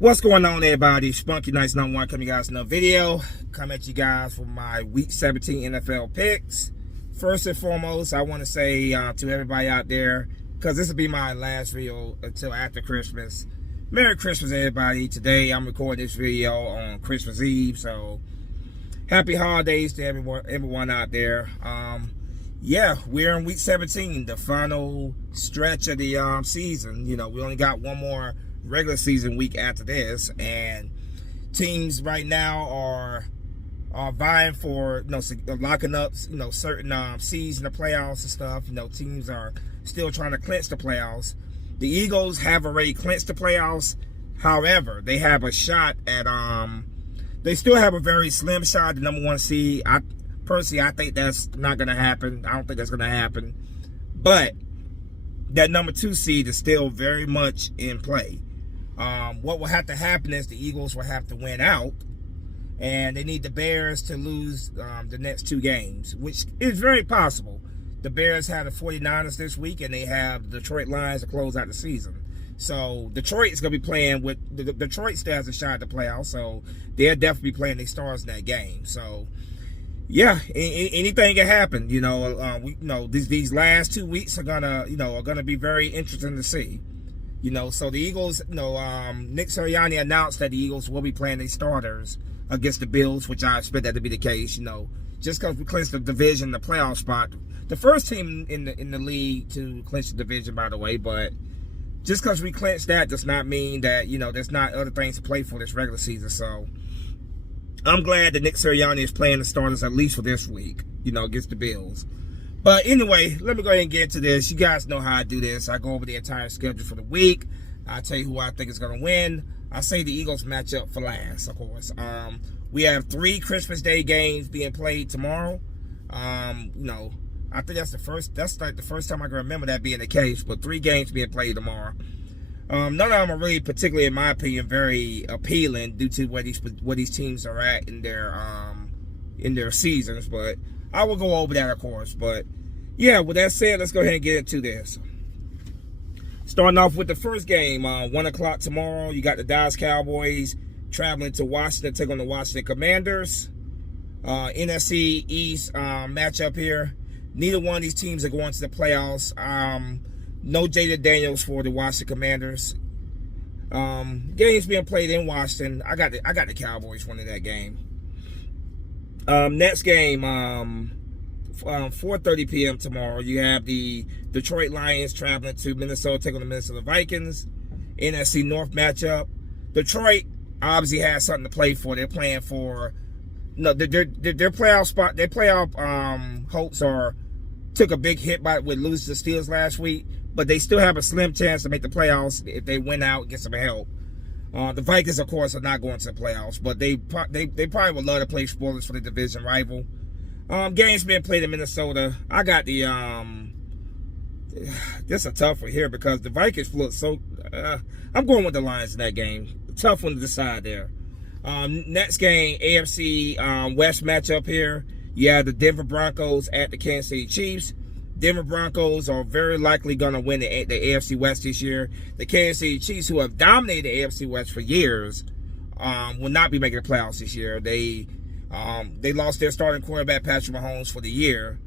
What's going on, everybody? Spunky Nights #1 coming you guys another video. Come at you guys for my Week 17 NFL picks. First and foremost, I want to say to everybody out there, because this will be my last video until after Christmas. Merry Christmas, everybody. Today, I'm recording this video on Christmas Eve, so happy holidays to everyone out there. Yeah, we're in Week 17, the final stretch of the season. You know, we only got one more regular season week after this, and teams right now are vying for locking up certain seeds in the playoffs and stuff. Teams are still trying to clinch the playoffs. The Eagles have already clinched the playoffs. However, they have a shot at they still have a very slim shot at the #1 seed. I think that's not going to happen. I don't think that's going to happen. But that #2 seed is still very much in play. What will have to happen is the Eagles will have to win out, and they need the Bears to lose the next 2 games, which is very possible. The Bears have the 49ers this week, and they have the Detroit Lions to close out the season. So Detroit is going to be playing with Detroit still has a shot at the playoffs, so they'll definitely be playing their stars in that game. So yeah, anything can happen. These last 2 weeks are gonna be very interesting to see. So the Eagles, Nick Sirianni announced that the Eagles will be playing their starters against the Bills, which I expect that to be the case. Just because we clinched the division, the playoff spot, the first team in the league to clinch the division, by the way. But just because we clinched that does not mean that there's not other things to play for this regular season. So I'm glad that Nick Sirianni is playing the starters at least for this week, against the Bills. But anyway, let me go ahead and get into this. You guys know how I do this. I go over the entire schedule for the week. I tell you who I think is going to win. I say the Eagles match up for last, of course. We have 3 Christmas Day games being played tomorrow. I think that's like the first time I can remember that being the case. But 3 games being played tomorrow. None of them are really, particularly in my opinion, very appealing due to where these teams are at in their seasons. But I will go over that, of course. But yeah, with that said, let's go ahead and get into this. Starting off with the first game, 1 o'clock tomorrow. You got the Dallas Cowboys traveling to Washington to take on the Washington Commanders. NFC East matchup here. Neither one of these teams are going to the playoffs. No Jaden Daniels for the Washington Commanders. Games being played in Washington. I got the Cowboys winning that game. Next game, 4:30 p.m. tomorrow. You have the Detroit Lions traveling to Minnesota, taking on the Minnesota Vikings. NFC North matchup. Detroit obviously has something to play for. They're playing for their playoff spot. Their playoff hopes took a big hit with losing to the Steelers last week, but they still have a slim chance to make the playoffs if they win out and get some help. The Vikings, of course, are not going to the playoffs, but they probably would love to play spoilers for the division rival. Games being played in Minnesota. I got the this is a tough one here because the Vikings look so. I'm going with the Lions in that game. Tough one to decide there. Next game, AFC West matchup here. You have the Denver Broncos at the Kansas City Chiefs. Denver Broncos are very likely going to win the AFC West this year. The Kansas City Chiefs, who have dominated the AFC West for years, will not be making the playoffs this year. They lost their starting quarterback, Patrick Mahomes, for the year.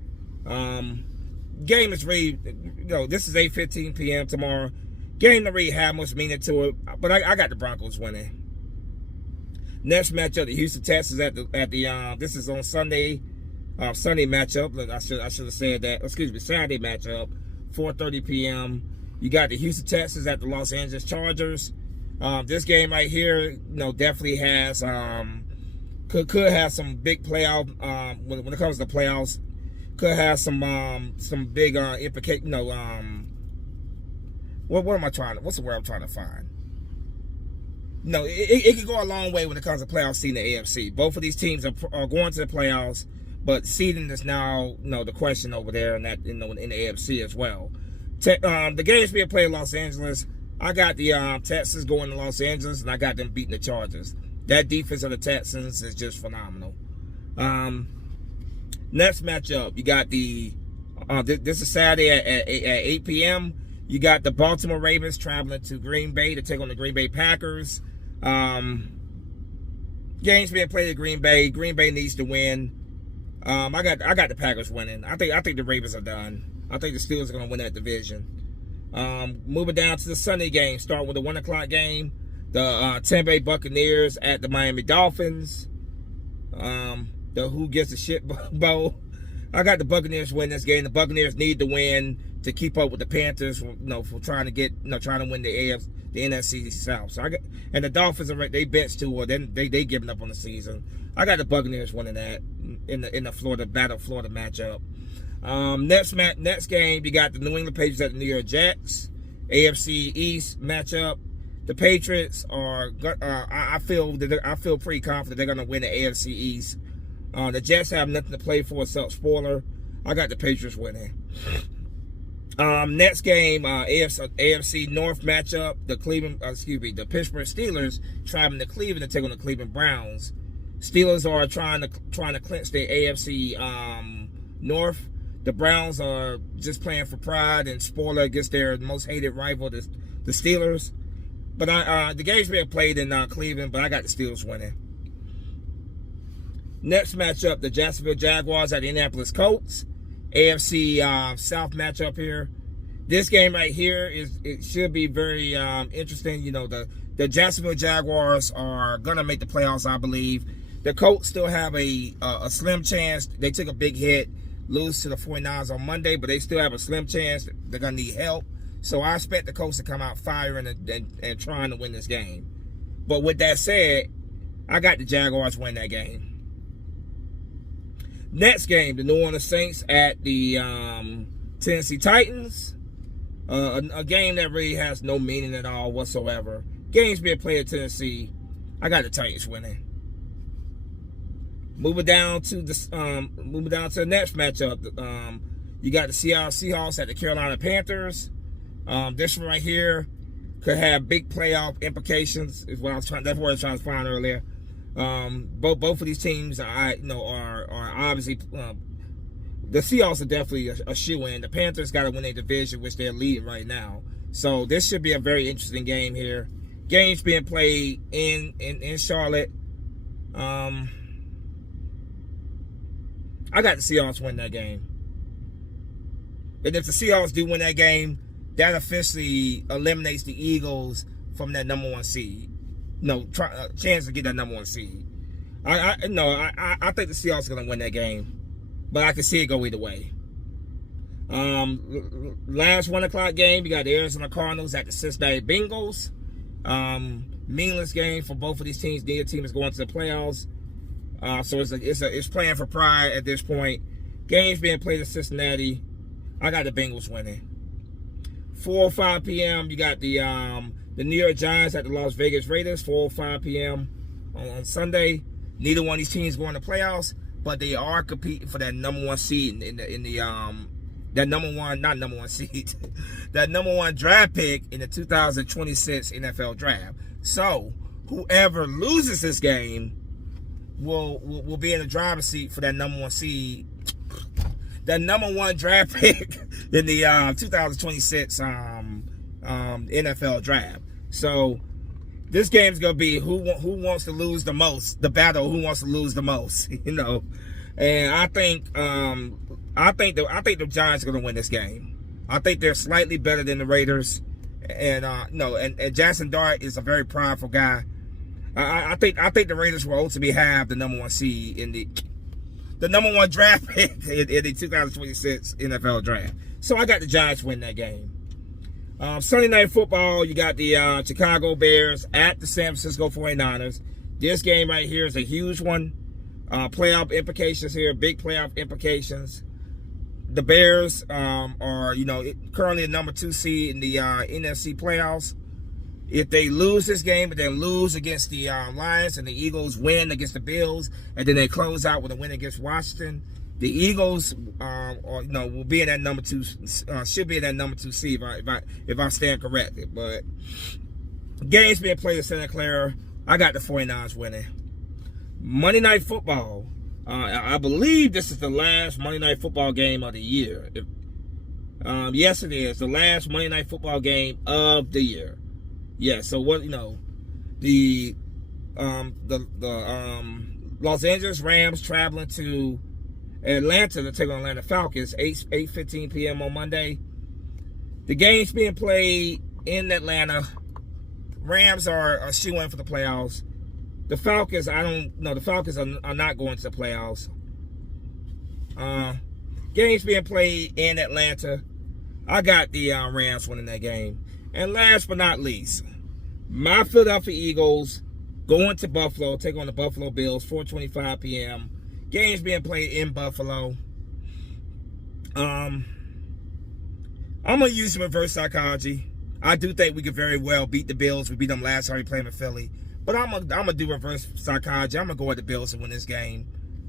Game is really, this is 8:15 p.m. tomorrow. Game don't really have much meaning to it, but I got the Broncos winning. Next matchup, the Houston Texans at the this is on Sunday. Sunday matchup. I should have said that. Excuse me, Saturday matchup, 4:30 p.m. You got the Houston Texans at the Los Angeles Chargers. This game right here, definitely has could have some big playoff when it comes to the playoffs. Could have some big implication. What am I trying to? What's the word I'm trying to find? It can go a long way when it comes to playoff seeding in the AFC. Both of these teams are going to the playoffs. But seeding is now, the question over there, and that in the AFC as well. The games being played in Los Angeles, I got the Texans going to Los Angeles, and I got them beating the Chargers. That defense of the Texans is just phenomenal. Next matchup, you got the this is Saturday at 8 p.m. You got the Baltimore Ravens traveling to Green Bay to take on the Green Bay Packers. Games being played at Green Bay. Green Bay needs to win. I got the Packers winning. I think the Ravens are done. I think the Steelers are going to win that division. Moving down to the Sunday game, starting with the 1 o'clock game. The Tampa Bay Buccaneers at the Miami Dolphins. The Who Gives a Shit Bowl. I got the Buccaneers win this game. The Buccaneers need to win to keep up with the Panthers, for trying to get, trying to win the NFC South. So and the Dolphins are they benched too, or they giving up on the season. I got the Buccaneers winning that in the Florida matchup. Next game, you got the New England Patriots at the New York Jets. AFC East matchup. The Patriots are. I feel pretty confident they're going to win the AFC East. The Jets have nothing to play for, except spoiler. I got the Patriots winning. Next game, AFC North matchup. The Pittsburgh Steelers traveling to Cleveland to take on the Cleveland Browns. Steelers are trying to clinch their AFC North. The Browns are just playing for pride and spoiler against their most hated rival, the Steelers. But the game's being played in Cleveland, but I got the Steelers winning. Next matchup, the Jacksonville Jaguars at the Indianapolis Colts. AFC South matchup here. This game right here should be very interesting. The Jacksonville Jaguars are gonna make the playoffs, I believe. The Colts still have a slim chance. They took a big hit, lose to the 49ers on Monday, but they still have a slim chance. They're gonna need help. So I expect the Colts to come out firing and trying to win this game. But with that said, I got the Jaguars win that game. Next game, the New Orleans Saints at the Tennessee Titans. A game that really has no meaning at all whatsoever. Games being played at Tennessee. I got the Titans winning. Moving down to the next matchup. You got the Seattle Seahawks at the Carolina Panthers. This one right here could have big playoff implications. That's what I was trying to find earlier. Both of these teams, are obviously the Seahawks are definitely a shoe-in. The Panthers got to win their division, which they're leading right now. So this should be a very interesting game here. Games being played in Charlotte. I got the Seahawks win that game. And if the Seahawks do win that game, that officially eliminates the Eagles from that #1 seed. Chance to get that #1 seed. I think the Seahawks are going to win that game. But I can see it go either way. Last 1 o'clock game, you got the Arizona Cardinals at the Cincinnati Bengals. Meaningless game for both of these teams. Neither team is going to the playoffs. So it's playing for pride at this point. Games being played at Cincinnati. I got the Bengals winning. 4:05 p.m. You got the New York Giants at the Las Vegas Raiders. 4:05 p.m. on Sunday. Neither one of these teams going to playoffs, but they are competing for that #1 seed in the that #1 seed, that #1 draft pick in the 2026 NFL draft. So whoever loses this game will be in the driver's seat for that #1 seed, that #1 draft pick in the 2026 NFL draft. So this game's gonna be who wants to lose the most, the battle who wants to lose the most, And I think the Giants are gonna win this game. I think they're slightly better than the Raiders, and Jackson Dart is a very prideful guy. I think the Raiders will ultimately have the #1 seed in the #1 draft pick in the 2026 NFL draft. So I got the Giants win that game. Sunday Night Football, you got the Chicago Bears at the San Francisco 49ers. This game right here is a huge one. Playoff implications here, big playoff implications. The Bears are, currently the #2 seed in the NFC playoffs. If they lose this game, but then lose against the Lions and the Eagles win against the Bills, and then they close out with a win against Washington, the Eagles will be in that #2, should be in that #2 seed if I stand corrected. But games being played in Santa Clara, I got the 49ers winning. Monday Night Football. I believe this is the last Monday Night Football game of the year. Yes, it is the last Monday Night Football game of the year. Yeah. So The Los Angeles Rams traveling to Atlanta to take on Atlanta Falcons, 8:15 p.m. on Monday. The game's being played in Atlanta. Rams are a shoe-in for the playoffs. The Falcons, I don't know. The Falcons are not going to the playoffs. Game's being played in Atlanta. I got the Rams winning that game. And last but not least, my Philadelphia Eagles going to Buffalo, take on the Buffalo Bills, 4:25 p.m. Game's being played in Buffalo. I'm going to use some reverse psychology. I do think we could very well beat the Bills. We beat them last time we played them in Philly. But I'm gonna do reverse psychology. I'm going to go with the Bills to win this game.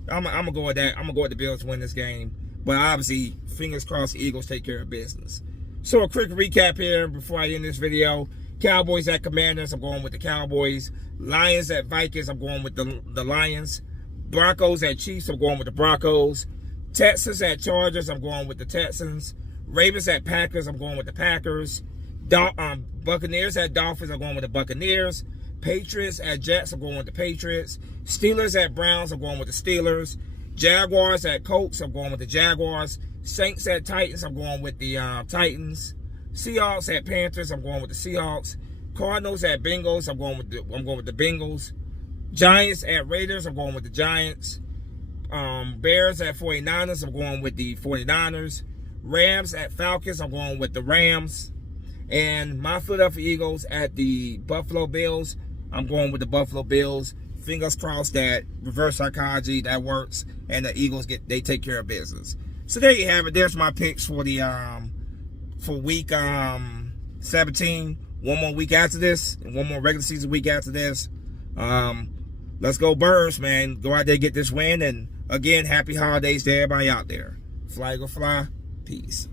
I'm gonna go with that. I'm going to go with the Bills to win this game. But obviously, fingers crossed, the Eagles take care of business. So a quick recap here before I end this video. Cowboys at Commanders, I'm going with the Cowboys. Lions at Vikings, I'm going with the Lions. Broncos at Chiefs, I'm going with the Broncos. Texans at Chargers, I'm going with the Texans. Ravens at Packers, I'm going with the Packers. Buccaneers at Dolphins, I'm going with the Buccaneers. Patriots at Jets, I'm going with the Patriots. Steelers at Browns, I'm going with the Steelers. Jaguars at Colts, I'm going with the Jaguars. Saints at Titans, I'm going with the Titans. Seahawks at Panthers, I'm going with the Seahawks. Cardinals at Bengals, I'm going with the Bengals. Giants at Raiders, I'm going with the Giants. Bears at 49ers, I'm going with the 49ers. Rams at Falcons, I'm going with the Rams. And my Philadelphia Eagles at the Buffalo Bills, I'm going with the Buffalo Bills. Fingers crossed that reverse psychology, that works, and the Eagles they take care of business. So there you have it. There's my picks for the for week 17. One more week after this, and one more regular season week after this. Let's go Birds, man. Go out there, get this win, and again, happy holidays to everybody out there. Fly, go fly. Peace.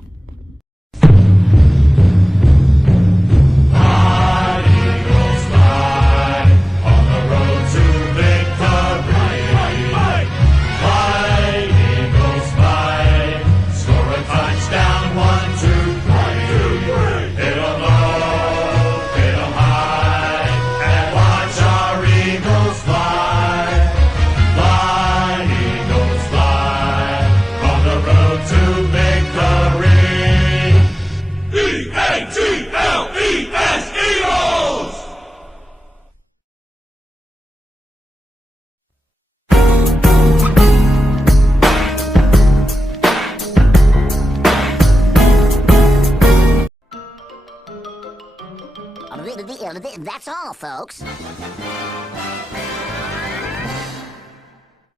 That's all, folks.